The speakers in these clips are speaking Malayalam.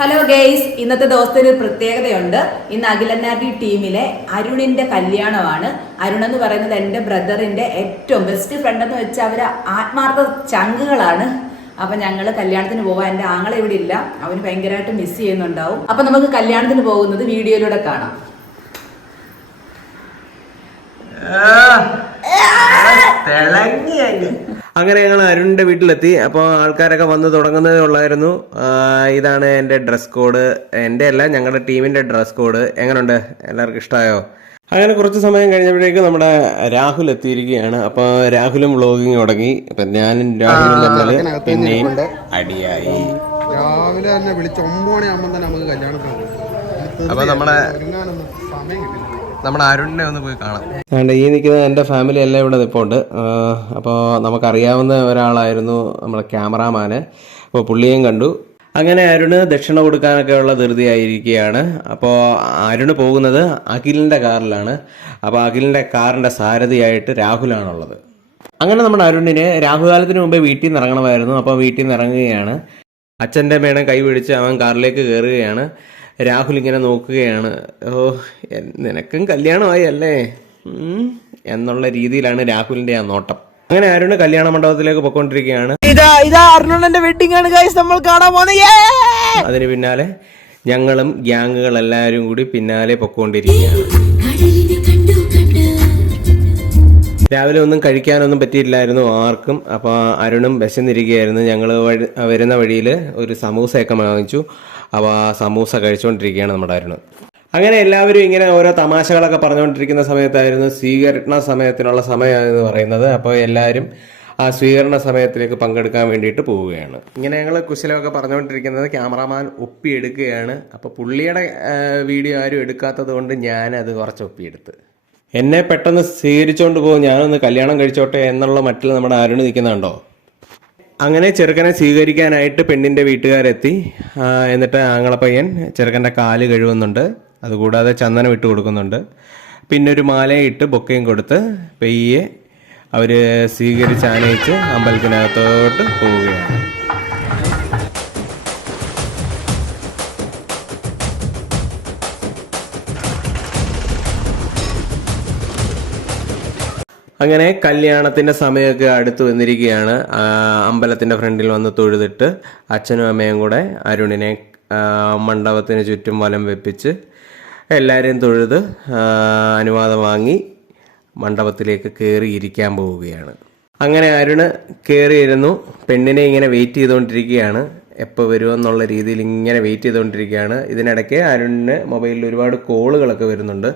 ഹലോ ഗെയ്സ് ഇന്നത്തെ ദിവസത്തെ ഒരു പ്രത്യേകതയുണ്ട്. ഇന്ന് അഖിലനാട്ടി ടീമിലെ അരുണിന്റെ കല്യാണമാണ്. അരുൺ എന്ന് പറയുന്നത് എന്റെ ബ്രദറിന്റെ ഏറ്റവും ബെസ്റ്റ് ഫ്രണ്ട് എന്ന് വെച്ചാൽ അവർ ആത്മാർത്ഥ ചങ്കുകളാണ്. അപ്പൊ ഞങ്ങൾ കല്യാണത്തിന് പോകാൻ എന്റെ ആങ്ങളെ ഇവിടെ ഇല്ല. അവന് ഭയങ്കരമായിട്ട് മിസ് ചെയ്യുന്നുണ്ടാവും. അപ്പൊ നമുക്ക് കല്യാണത്തിന് പോകുന്നത് വീഡിയോയിലൂടെ കാണാം. അങ്ങനെ ഞങ്ങൾ അരുണിന്റെ വീട്ടിലെത്തി. അപ്പോൾ ആൾക്കാരൊക്കെ വന്ന് തുടങ്ങുന്നതേ ഉള്ളായിരുന്നു. ഇതാണ് എന്റെ ഡ്രസ് കോഡ് എന്റെ അല്ല ഞങ്ങളുടെ ടീമിന്റെ ഡ്രസ് കോഡ് എങ്ങനെയുണ്ട് എല്ലാവർക്കും ഇഷ്ടമായോ അങ്ങനെ കുറച്ച് സമയം കഴിഞ്ഞപ്പോഴേക്കും നമ്മുടെ രാഹുൽ എത്തിയിരിക്കുകയാണ്. അപ്പോൾ രാഹുലും വ്ളോഗിങ് തുടങ്ങി. അപ്പം ഞാനും രാഹുലും തമ്മിൽ പിന്നെയും അടിയായി. രാവിലെ തന്നെ വിളിച്ച് ഒമ്പത് മണിയാകുമ്പോൾ തന്നെ നമുക്ക് കല്യാണത്തിന് പോകും. അപ്പോൾ നമ്മുടെ സമയം കിട്ടില്ല. നമ്മുടെ അരുണിനെ ഒന്ന് പോയി കാണാം. ഈ നിൽക്കുന്ന എന്റെ ഫാമിലി എല്ലാം ഇവിടെ നിൽപ്പുണ്ട് അപ്പോൾ നമുക്കറിയാവുന്ന ഒരാളായിരുന്നു നമ്മുടെ ക്യാമറാമാന്. അപ്പോൾ പുള്ളിയും കണ്ടു. അങ്ങനെ അരുണ് ദക്ഷിണ കൊടുക്കാനൊക്കെ ഉള്ള ധൃതിയായിരിക്കുകയാണ്. അപ്പോൾ അരുണ് പോകുന്നത് അഖിലിന്റെ കാറിലാണ്. അപ്പോൾ അഖിലിന്റെ കാറിന്റെ സാരഥിയായിട്ട് രാഹുലാണുള്ളത്. അങ്ങനെ നമ്മുടെ അരുണിന് രാഹുകാലത്തിന് മുമ്പേ വീട്ടിൽ നിന്ന് ഇറങ്ങണമായിരുന്നു അപ്പോൾ വീട്ടിൽ നിന്ന് ഇറങ്ങുകയാണ് അച്ഛന്റെ മേണം കൈ പിടിച്ച് അവൻ കാറിലേക്ക് കയറുകയാണ്. രാഹുൽ ഇങ്ങനെ നോക്കുകയാണ് ഓ നിനക്കും കല്യാണമായി അല്ലേ? എന്നുള്ള രീതിയിലാണ് രാഹുലിന്റെ ആ നോട്ടം. അങ്ങനെ അരുണ് കല്യാണ മണ്ഡപത്തിലേക്ക് പൊക്കോണ്ടിരിക്കുകയാണ് ഇതാ ഇതാ അരുണന്റെ വെഡിങ് ആണ് ഗൈസ് നമ്മൾ കാണാൻ പോകുന്നത് അതിന് പിന്നാലെ ഞങ്ങളും ഗ്യാങ്ങുകൾ എല്ലാവരും കൂടി പിന്നാലെ പൊക്കോണ്ടിരിക്കുകയാണ് രാവിലെ ഒന്നും കഴിക്കാനൊന്നും പറ്റിയില്ലായിരുന്നു ആർക്കും. അപ്പോൾ അരുണും വിശന്നിരിക്കുകയായിരുന്നു. ഞങ്ങൾ വഴി വരുന്ന വഴിയിൽ ഒരു സമൂസയൊക്കെ വാങ്ങിച്ചു. ആ സമൂസ കഴിച്ചുകൊണ്ടിരിക്കുകയാണ് നമ്മുടെ അരുണ് അങ്ങനെ എല്ലാവരും ഇങ്ങനെ ഓരോ തമാശകളൊക്കെ പറഞ്ഞുകൊണ്ടിരിക്കുന്ന സമയത്തായിരുന്നു സ്വീകരണ സമയത്തിനുള്ള സമയം എന്ന് പറയുന്നത്. അപ്പോൾ എല്ലാവരും ആ സ്വീകരണ സമയത്തിലേക്ക് പങ്കെടുക്കാൻ വേണ്ടിയിട്ട് പോവുകയാണ്. ഇങ്ങനെ ഞങ്ങൾ കുശലമൊക്കെ പറഞ്ഞുകൊണ്ടിരിക്കുന്നത് ക്യാമറാമാൻ ഒപ്പിയെടുക്കുകയാണ് അപ്പോൾ പുള്ളിയുടെ വീഡിയോ ആരും എടുക്കാത്തത് കൊണ്ട് ഞാനത് കുറച്ച് ഒപ്പിയെടുത്ത്. എന്നെ പെട്ടെന്ന് സ്വീകരിച്ചുകൊണ്ട് പോകും. ഞാനൊന്ന് കല്യാണം കഴിച്ചോട്ടെ എന്നുള്ള മട്ടിൽ നമ്മുടെ അരുണ് നിൽക്കുന്നുണ്ടോ? അങ്ങനെ ചെറുക്കനെ സ്വീകരിക്കാനായിട്ട് പെണ്ണിന്റെ വീട്ടുകാരെത്തി എന്നിട്ട് ആങ്ങളപ്പയ്യൻ ചെറുക്കന്റെ കാൽ കഴുകുന്നുണ്ട്. അതുകൂടാതെ ചന്ദനം ഇട്ട് കൊടുക്കുന്നുണ്ട്. പിന്നെ ഒരു മാലയിട്ട് ബൊക്കയും കൊടുത്ത് പെയ്യെ അവർ സ്വീകരിച്ച് ആനയിച്ച് അമ്പലത്തിനകത്തോട്ട് പോവുകയാണ്. അങ്ങനെ കല്യാണത്തിന്റെ സമയമൊക്കെ അടുത്ത് വന്നിരിക്കുകയാണ്. അമ്പലത്തിന്റെ ഫ്രണ്ടിൽ വന്ന് തൊഴുതിട്ട് അച്ഛനും അമ്മയും കൂടെ അരുണിനെ മണ്ഡപത്തിന് ചുറ്റും വലം വെപ്പിച്ച് എല്ലാവരെയും തൊഴുത് അനുവാദം വാങ്ങി മണ്ഡപത്തിലേക്ക് കയറിയിരിക്കാൻ പോവുകയാണ്. അങ്ങനെ അരുണ് കയറിയിരുന്നു പെണ്ണിനെ ഇങ്ങനെ വെയിറ്റ് ചെയ്തുകൊണ്ടിരിക്കുകയാണ്. എപ്പോൾ വരുമെന്നുള്ള രീതിയിൽ ഇങ്ങനെ വെയിറ്റ് ചെയ്തുകൊണ്ടിരിക്കുകയാണ്. ഇതിനിടയ്ക്ക് അരുണിന് മൊബൈലിൽ ഒരുപാട് കോളുകളൊക്കെ വരുന്നുണ്ട്.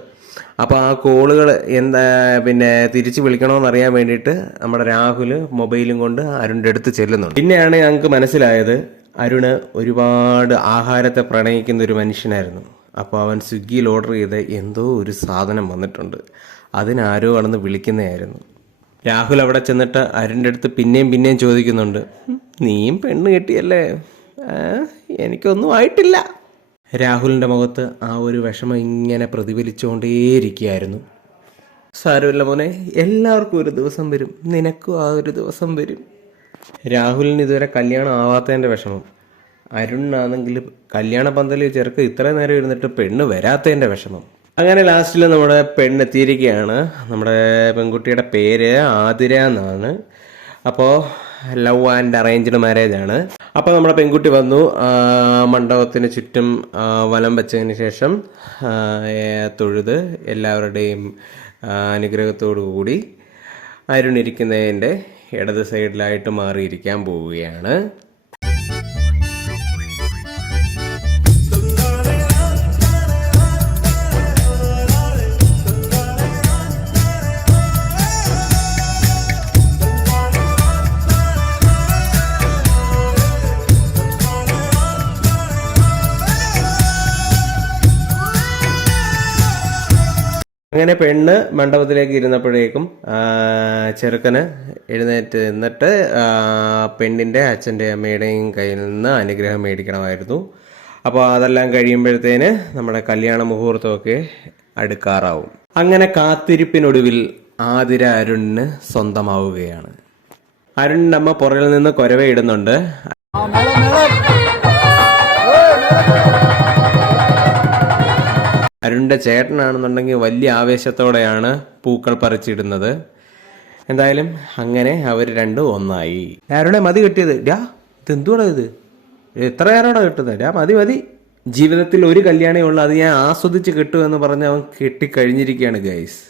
അപ്പോൾ ആ കോളുകൾ എന്താ പിന്നെ തിരിച്ച് വിളിക്കണമെന്ന് അറിയാൻ വേണ്ടിയിട്ട് നമ്മുടെ രാഹുൽ മൊബൈലും കൊണ്ട് അരുണിന്റെ അടുത്ത് ചെല്ലുന്നുണ്ട്. പിന്നെയാണ് ഞങ്ങൾക്ക് മനസ്സിലായത് അരുണ് ഒരുപാട് ആഹാരത്തെ പ്രണയിക്കുന്ന ഒരു മനുഷ്യനായിരുന്നു. അപ്പോൾ അവൻ സ്വിഗ്ഗിയിൽ ഓർഡർ ചെയ്ത് എന്തോ ഒരു സാധനം വന്നിട്ടുണ്ട്. അതിനാരോ കടന്ന് വിളിക്കുന്നതായിരുന്നു. രാഹുൽ അവിടെ ചെന്നിട്ട് അരുണിന്റെ അടുത്ത് പിന്നെയും പിന്നെയും ചോദിക്കുന്നുണ്ട് നീയും പെണ്ണ് കെട്ടിയല്ലേ? എനിക്കൊന്നും ആയിട്ടില്ല. രാഹുലിന്റെ മുഖത്ത് ആ ഒരു വിഷമം ഇങ്ങനെ പ്രതിഫലിച്ചുകൊണ്ടേയിരിക്കുകയായിരുന്നു. സാരമില്ല മോനെ എല്ലാവർക്കും ഒരു ദിവസം വരും. നിനക്കും ആ ഒരു ദിവസം വരും. രാഹുലിന് ഇതുവരെ കല്യാണം ആവാത്തതിന്റെ വിഷമം. അരുണിനാണെങ്കിൽ കല്യാണ പന്തലിൽ ചെറുക്ക് ഇത്ര നേരം ഇരുന്നിട്ട് പെണ്ണ് വരാത്തതിന്റെ വിഷമം. അങ്ങനെ ലാസ്റ്റിൽ നമ്മുടെ പെണ്ണ് പെണ്ണെത്തിയിരിക്കുകയാണ്. നമ്മുടെ പെൺകുട്ടിയുടെ പേര് ആതിര എന്നാണ്. അപ്പോൾ ലവ് ആൻഡ് അറേഞ്ച്ഡ് മാരേജ് ആണ്. അപ്പോൾ നമ്മുടെ പെൺകുട്ടി വന്നു. മണ്ഡപത്തിന് ചുറ്റും വലം വെച്ചതിന് ശേഷം തൊഴുത് എല്ലാവരുടെയും അനുഗ്രഹത്തോടു കൂടി അരുണിരിക്കുന്നതിന്റെ ഇടത് സൈഡിലായിട്ട് മാറിയിരിക്കാൻ പോവുകയാണ്. അങ്ങനെ പെണ്ണ് മണ്ഡപത്തിലേക്ക് ഇരുന്നപ്പോഴേക്കും ചെറുക്കന് എഴുന്നേറ്റ് നിന്നിട്ട് പെണ്ണിന്റെ അച്ഛന്റെ അമ്മയുടെയും കയ്യിൽ നിന്ന് അനുഗ്രഹം മേടിക്കണമായിരുന്നു. അപ്പോൾ അതെല്ലാം കഴിയുമ്പോഴത്തേന് നമ്മുടെ കല്യാണ മുഹൂർത്തമൊക്കെ അടുക്കാറാവും. അങ്ങനെ കാത്തിരിപ്പിനൊടുവിൽ ആതിര അരുണിന് സ്വന്തമാവുകയാണ്. അരുണിന്റെ അമ്മ പുറകിൽ നിന്ന് കുരവയിടുന്നുണ്ട്. അരുണിന്റെ ചേട്ടനാണെന്നുണ്ടെങ്കിൽ വലിയ ആവേശത്തോടെയാണ് പൂക്കൾ പറിച്ചിടുന്നത്. എന്തായാലും അങ്ങനെ അവർ രണ്ടും ഒന്നായി. അരുണെ മതി കിട്ടിയത്. ഡാ ഇതെന്തുവാടാ ഇത്? എത്ര നേരമാണോ കിട്ടുന്നത്? ഡാ മതി മതി. ജീവിതത്തിൽ ഒരു കല്യാണമേ ഉള്ളൂ. അത് ഞാൻ ആസ്വദിച്ച് കിട്ടുമെന്ന് പറഞ്ഞ് അവൻ കെട്ടിക്കഴിഞ്ഞിരിക്കുകയാണ് ഗൈസ്.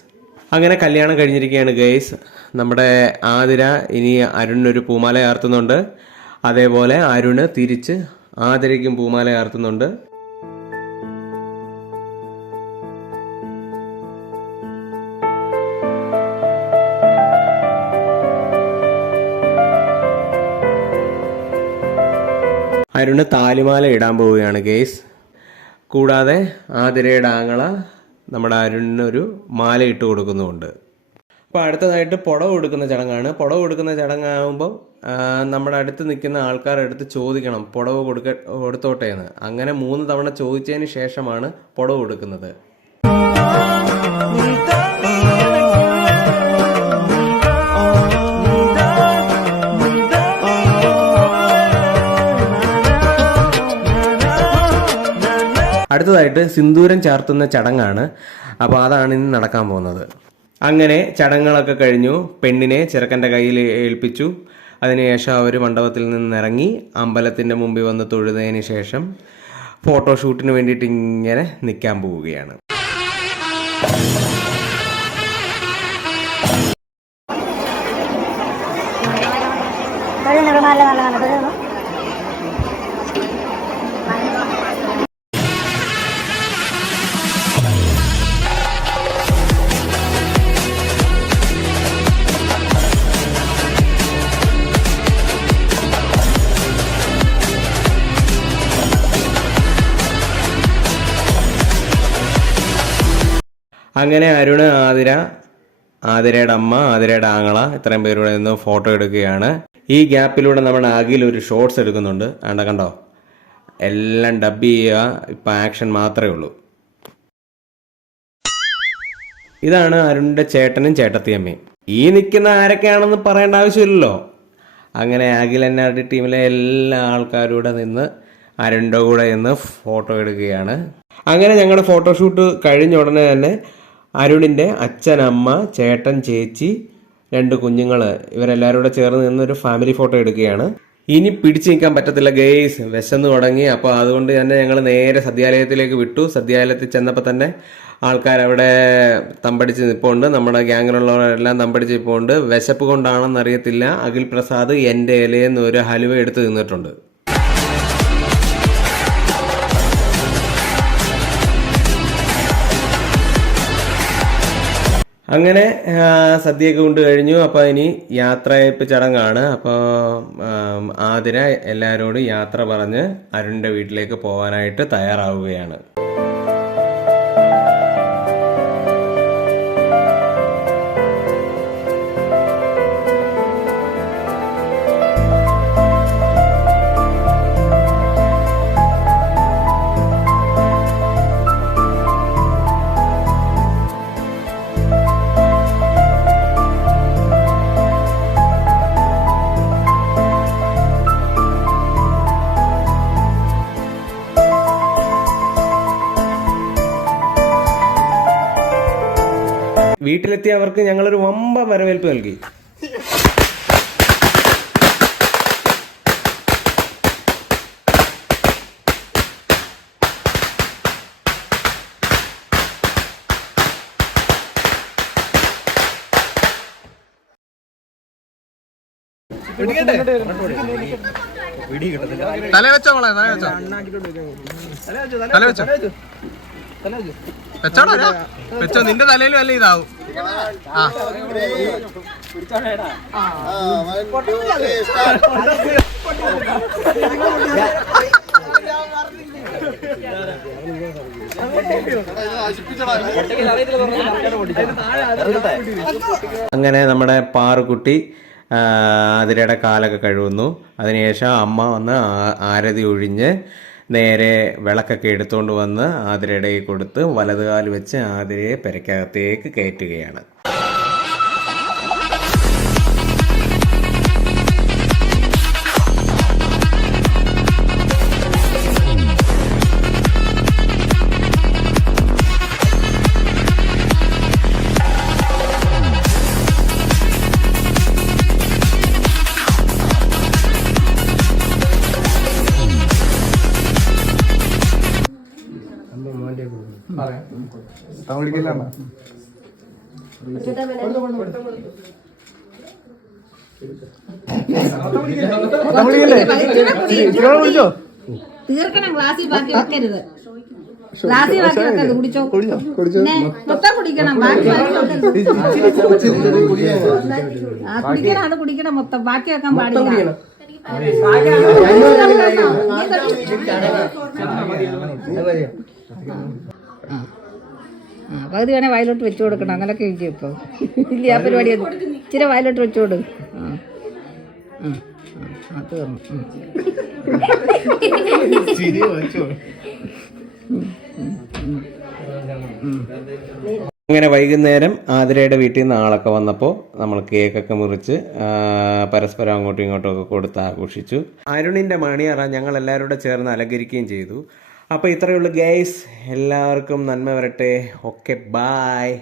അങ്ങനെ കല്യാണം കഴിഞ്ഞിരിക്കുകയാണ് ഗൈസ്. നമ്മുടെ ആതിര ഇനി അരുണിനൊരു പൂമാല ചാർത്തുന്നുണ്ട് അതേപോലെ അരുണ് തിരിച്ച് ആതിരയ്ക്കും പൂമാല ചാർത്തുന്നുണ്ട് അരുണ് താലിമാല ഇടാൻ പോവുകയാണ് ഗേസ് കൂടാതെ ആതിരയുടെ ആങ്ങള നമ്മുടെ അരുണിനൊരു മാല ഇട്ട് കൊടുക്കുന്നുമുണ്ട്. അപ്പോൾ അടുത്തതായിട്ട് പുടവ് കൊടുക്കുന്ന ചടങ്ങാണ്. പുടവ് കൊടുക്കുന്ന ചടങ്ങാകുമ്പോൾ നമ്മുടെ അടുത്ത് നിൽക്കുന്ന ആൾക്കാരുടെ അടുത്ത് ചോദിക്കണം പുടവ് കൊടുക്ക കൊടുത്തോട്ടെ എന്ന്. അങ്ങനെ മൂന്ന് തവണ ചോദിച്ചതിന് ശേഷമാണ് പുടവ് കൊടുക്കുന്നത് അടുത്തതായിട്ട് സിന്ദൂരം ചാർത്തുന്ന ചടങ്ങാണ്. അപ്പോൾ അതാണ് ഇന്ന് നടക്കാൻ പോകുന്നത്. അങ്ങനെ ചടങ്ങുകളൊക്കെ കഴിഞ്ഞു. പെണ്ണിനെ ചെറുക്കന്റെ കയ്യിൽ ഏൽപ്പിച്ചു. അതിനുശേഷം അവർ മണ്ഡപത്തിൽ നിന്നിറങ്ങി അമ്പലത്തിന്റെ മുമ്പിൽ വന്ന് തൊഴുതതിന് ശേഷം ഫോട്ടോഷൂട്ടിന് വേണ്ടിയിട്ട് ഇങ്ങനെ നിൽക്കാൻ പോവുകയാണ്. നല്ല നല്ല നല്ല അങ്ങനെ അരുണ് ആതിര ആതിരയുടെ അമ്മ ആതിരയുടെ ആങ്ങള ഇത്രയും പേരുടെ നിന്ന് ഫോട്ടോ എടുക്കുകയാണ്. ഈ ഗ്യാപ്പിലൂടെ നമ്മൾ അഖിൽ ഒരു ഷോർട്സ് എടുക്കുന്നുണ്ട്. ആണ്ട കണ്ടോ? എല്ലാം ഡബ് ചെയ്യുക. ഇപ്പം ആക്ഷൻ മാത്രമേ ഉള്ളൂ. ഇതാണ് അരുണിന്റെ ചേട്ടനും ചേട്ടത്തിയമ്മയും ഈ നിൽക്കുന്ന ആരൊക്കെയാണെന്ന് പറയേണ്ട ആവശ്യമില്ലല്ലോ. അങ്ങനെ അഖിൽ എൻ ആർ ഡി ടീമിലെ എല്ലാ ആൾക്കാരുടെ നിന്ന് അരുണിന്റെ കൂടെ നിന്ന് ഫോട്ടോ എടുക്കുകയാണ്. അങ്ങനെ ഞങ്ങളുടെ ഫോട്ടോഷൂട്ട് കഴിഞ്ഞ ഉടനെ തന്നെ അരുണിന്റെ അച്ഛൻ അമ്മ ചേട്ടൻ ചേച്ചി രണ്ട് കുഞ്ഞുങ്ങൾ ഇവരെല്ലാവരും കൂടെ ചേർന്ന് നിന്നൊരു ഫാമിലി ഫോട്ടോ എടുക്കുകയാണ്. ഇനി പിടിച്ചു നിൽക്കാൻ പറ്റത്തില്ല ഗെയ്സ് വിശന്ന് തുടങ്ങി. അപ്പോൾ അതുകൊണ്ട് തന്നെ ഞങ്ങൾ നേരെ സദ്യാലയത്തിലേക്ക് വിട്ടു. സദ്യാലയത്തിൽ ചെന്നപ്പോൾ തന്നെ ആൾക്കാർ അവിടെ തമ്പടിച്ച് നിൽപ്പുണ്ട് നമ്മുടെ ഗ്യാങ്ങിലുള്ളവരെല്ലാം തമ്പടിച്ച് നിൽപ്പുണ്ട് വിശപ്പ് കൊണ്ടാണെന്ന് അറിയത്തില്ല അഖിൽ പ്രസാദ് എന്റെ ഇലയിൽ നിന്ന് ഒരു ഹലുവ എടുത്ത് തിന്നിട്ടുണ്ട്. അങ്ങനെ സദ്യയൊക്കെ കൊണ്ട് കഴിഞ്ഞു. അപ്പോൾ ഇനി യാത്രയപ്പ് ചടങ്ങാണ്. അപ്പോൾ ആതിര എല്ലാവരോടും യാത്ര പറഞ്ഞ് അരുണിന്റെ വീട്ടിലേക്ക് പോകാനായിട്ട് തയ്യാറാവുകയാണ്. വീട്ടിലെത്തിയ അവർക്ക് ഞങ്ങളൊരു വമ്പ വരവേൽപ്പ് നൽകി. തല വെച്ചോ വെച്ചോ വെച്ചോ വെച്ചോ വെച്ചോ. നിന്റെ തലയിലും അല്ല ഇതാവും. അങ്ങനെ നമ്മുടെ പാറുകുട്ടി അതിരയുടെ കാലൊക്കെ കഴുകുന്നു. അതിനുശേഷം അമ്മ വന്ന് ആരതി ഒഴിഞ്ഞ് നേരെ വിളക്കൊക്കെ എടുത്തുകൊണ്ട് വന്ന് ആതിരയുടെ കൊടുത്ത് വലതുകാൽ വെച്ച് ആതിരയെ പെരക്കകത്തേക്ക് കയറ്റുകയാണ്. തീർക്കണം ഗ്ലാസ്സിൽ ബാക്കി വെക്കരുത്. ഗ്ലാസ്സിൽ ബാക്കി വെക്കരുത്. കുടിച്ചോ? മൊത്തം കുടിക്കണം. ബാക്കി കുടിക്കണം. അത് കുടിക്കണം മൊത്തം. ബാക്കി വെക്കാൻ പാടില്ല. ആ. പകുതി വേണേ വയലോട്ട് വെച്ചു കൊടുക്കണം. അങ്ങനൊക്കെ ഇല്ല ഇപ്പോൾ ഇല്ല ആ പരിപാടി. ഇച്ചിരി വയലോട്ട് വെച്ചു കൊടു ആ ആ, ആ, ആ തീർന്നു അങ്ങനെ വൈകുന്നേരം ആതിരയുടെ വീട്ടിൽ നിന്ന് ആളൊക്കെ വന്നപ്പോൾ നമ്മൾ കേക്കൊക്കെ മുറിച്ച് പരസ്പരം അങ്ങോട്ടും ഇങ്ങോട്ടും ഒക്കെ കൊടുത്ത് ആഘോഷിച്ചു. അരുണിന്റെ മണിയറ ഞങ്ങൾ എല്ലാവരും കൂടെ ചേർന്ന് അലങ്കരിക്കുകയും ചെയ്തു. അപ്പോൾ ഇത്രയേ ഉള്ളൂ ഗൈസ് എല്ലാവർക്കും നന്മ വരട്ടെ. Okay bye